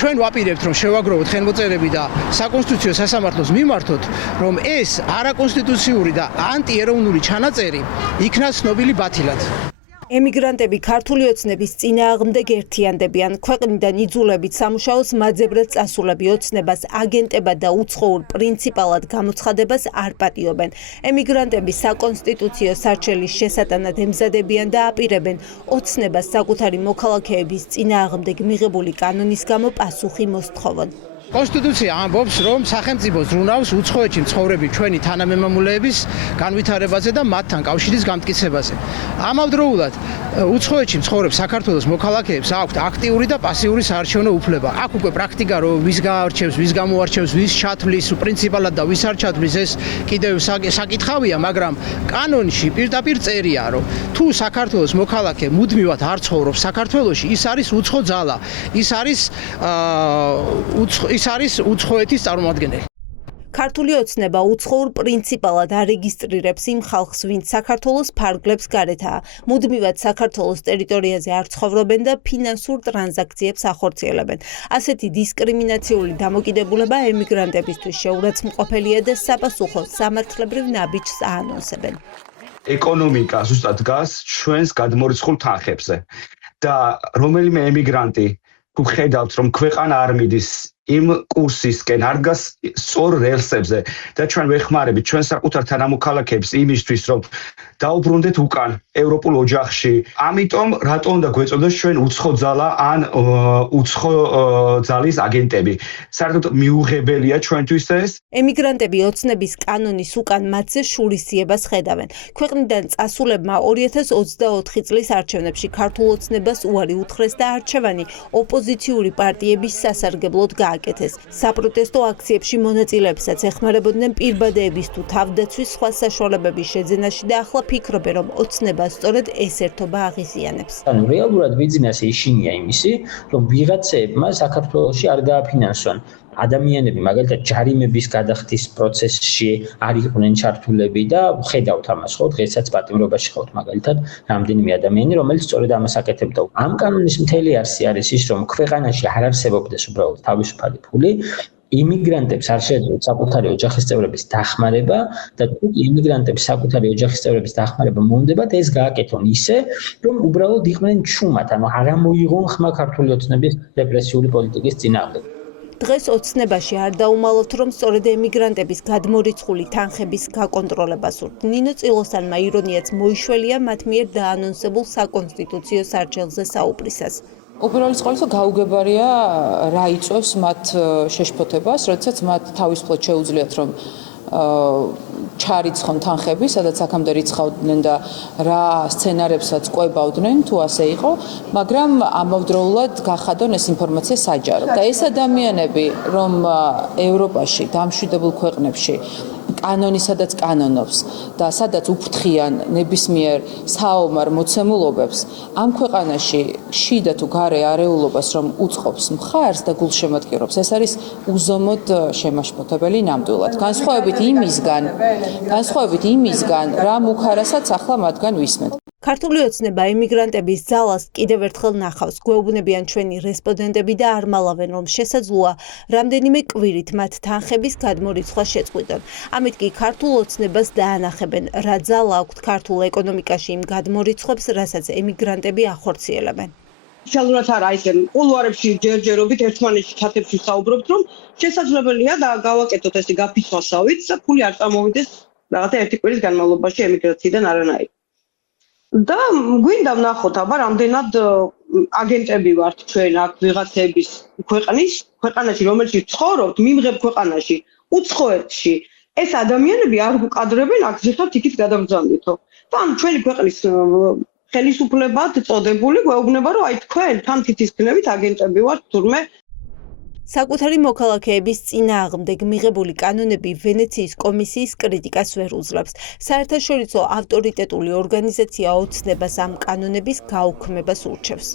ჩვენ ვაპირებთ, რომ შევაგროვოთ ხელმოწერები და საკონსტიტუციო სასამართლოს მიმართოთ, რომ ეს არაკონსტიტუციური და ანტიეროვნული ჩანაწერი იქნა ცნობილი ბათილად. ემიგრანტები ქართული ოცნების წინააღმდეგ ერთიანდებიან. ქვეყნიდან იძულებით სამუშაოს მაძებრად წასულები ოცნებას აგენტებად და უცხოურ პრინციპალად გამოცხადებას არ პატიობენ. ემიგრანტები საკონსტიტუციო სარჩელის შესატანად ემზადებიან და აპირებენ ოცნებას საკუთარი მოქალაქეების წინააღმდეგ მიღებული კანონის გამო პასუხი მოსთხოვონ. კონსტიტუცია ამბობს, რომ სახელმწიფო ზრუნავს უცხოეთში მცხოვრები ჩვენი თანამემამულეების განვითარებაზე და მათთან კავშირის გამტკიცებაზე. ამავდროულად, უცხოეთში მცხოვრებ საქართველოს მოქალაქეებს აქვთ აქტიური და პასიური საარჩევნო უფლება. აქ უკვე პრაქტიკა, რომ ვის გაარჩევს, ვის გამოარჩევს, ვის ჩათვლის პრინციპალად და ვის არ ჩათვლის, ეს კიდევ საკითხავია, მაგრამ კანონში პირდაპირ წერია, რომ თუ საქართველოს მოქალაქე მუდმივად არ ცხოვრობს საქართველოში, ის არის უცხო ძალა, ის არის უცხოეთის წარმომადგენელი. ქართული ოცნება უცხოურ პრინციპალად არეგისტრირებს იმ ხალხს, ვინც საქართველოს ფარგლებს გარეთაა. მუდმივად საქართველოს ტერიტორიაზე არ ცხოვრობენ და ფინანსურ ტრანზაქციებს ახორციელებენ. ასეთი დისკრიმინაციული დამოკიდებულება ემიგრანტებისთვის შეურაცხმყოფელია და საპასუხო სამართლებრივ ნაბიჯს აანონსებენ. ეკონომიკა ზუსტად დგას ჩვენს გადმორიცხულ თანხებზე და რომელიმე ემიგრანტი თუ ხედავთ, რომ ქვეყანა არ მიდის იმ კურსისკენ, არ დგას სწორ რელსებზე და ჩვენ ვეხმარებით ჩვენ საკუთარ თანამოქალაქეებს იმისთვის, რომ დაუბრუნდეთ უკან ევროპულ ოჯახში. ამიტომ რატო უნდა გვეწოდოს ჩვენ უცხო ძალა ან უცხო ძალის აგენტები? საერთოდ მიუღებელია ჩვენთვის ეს. ემიგრანტები ოცნების კანონის უკან მათზე შურისძიებას ხედავენ. ქვეყნიდან წასულებმა 2024 წლის არჩევნებში ქართულ ოცნებას უარი უთხრეს და არჩევანი ოპოზიციური პარტიების სასარგებლოდ გააკეთეს. საპროტესტო აქციებში მონაწილეებსაც ეხმარებოდნენ პირბადეების თუ თავდაცვის სხვა საშუალებების შეძენაში და ახლა ფიქრობენ, რომ ოცნება სწორედ ეს ერთობა აღიზიანებს. ანუ რეალურად ბიზნესი ისინია იმისი, რომ ვიღაცეებმა საქართველოში არ გააფინანსონ. ადამიანები მაგალითად ჯარიმების გადახდის პროცესში არ იყვნენ ჩართულები და ხედავთ ამას ხო დღესაც პატიმრობაში ხავთ მაგალითად რამდენიმე ადამიანი რომელიც სწორედ ამას აკეთებდა. ამ კანონის მთელი არსი არის ის რომ ქვეყანაში არ არსებობდეს უბრალოდ თავისუფალი ფული, იმიგრანტებს არ შეეძლოთ საკუთარი ოჯახის წევრების დახმარება და თუ იმიგრანტებს საკუთარი ოჯახის წევრების დახმარება მოუნდებათ ეს გააკეთონ ისე რომ უბრალოდ იყვნენ ჩუმად, ანუ არ ამოიღონ ხმა ქართული ოცნების რეპრესიული პოლიტიკის წინააღმდეგ. დღეს ოცნებაში არ დაუმალოთ, რომ სწორედ ემიგრანტების გადმორიცხული თანხების გაკონტროლება სურთ. ნინო წილოსანმა ირონიაც მოიშველია მათ მიერ დაანონსებულ საკონსტიტუციო სარჩელზე საუბრისას. უპირველეს ყოვლისა გაუგებარია რა იწვევს მათ შეშფოთებას, როდესაც მათ თავისუფლად შეუძლიათ რომ ჩარიცხონ თანხები, სადაც აქამდე რიცხავდნენ და რა სცენარებსაც ყვებავდნენ, თუ ასე იყო, მაგრამ ამავდროულად გახადონ ეს ინფორმაცია საჯარო. და ეს ადამიანები, რომ ევროპაში, დამშვიდებულ ქვეყნებში კანონი სადაც კანონობს და სადაც უფრთხიან ნებისმიერ საომარ მოცემულობებს, ამ ქვეყანაში შიდა თუ გარე არეულობას რომ უწყობს მხარს და გულშემატკივრობს, ეს არის უზომოდ შემაშფოთებელი ნამდვილად. განსხვავებით იმისგან, რა მუქარასაც ახლა მათგან ვისმენთ. ქართული ოცნება ემიგრანტების ძალას კიდევ ერთხელ ნახავს. გვეუბნებიან ჩვენი რესპონდენტები და არ მალავენ, რომ შესაძლოა რამდენიმე კვირით მათ თანხების გადმორიცხვა შეწყვიტონ. ამით კი ქართულ ოცნებას დაანახებენ, რა ძალა აქვთ ქართულ ეკონომიკაში იმ გადმორიცხვებს, რასაც ემიგრანტები ახორციელებენ. ოფიციალურად არა ისე კულუარებში ჯერჯერობით ერთმანეთში ჩათებში საუბრობთ, რომ შესაძლებელია და გავაკეთოთ ესე გაფიცვასავით და ფული არ წარმოვიდეს რაღაცა ერთი კვირის განმავლობაში ემიგრაციიდან არანაირ. და გვინდა ვნახოთ, აბა რამდენად აგენტები ვართ ჩვენ აქ ვიღაცების ქვეყანაში, რომელშიც ცხოვრობთ, მიმღებ ქვეყანაში, უცხოეთში. ეს ადამიანები არ გვყადრებენ აქ ზუსტად იქით გადავზამთო. და ამ ჩვენი ქვეყნის ხელისუფლებად წოდებული გვეუბნება, რომ აი თქვენ თან თითისქნებით აგენტები ვართ თურმე საკუთარი მოქალაქეების წინააღმდეგ მიღებული კანონები ვენეციის კომისიის კრიტიკას ვერ უძლებს. საერთაშორისო ავტორიტეტული ორგანიზაცია ოცნებას ამ კანონების გაუქმებას ურჩევს.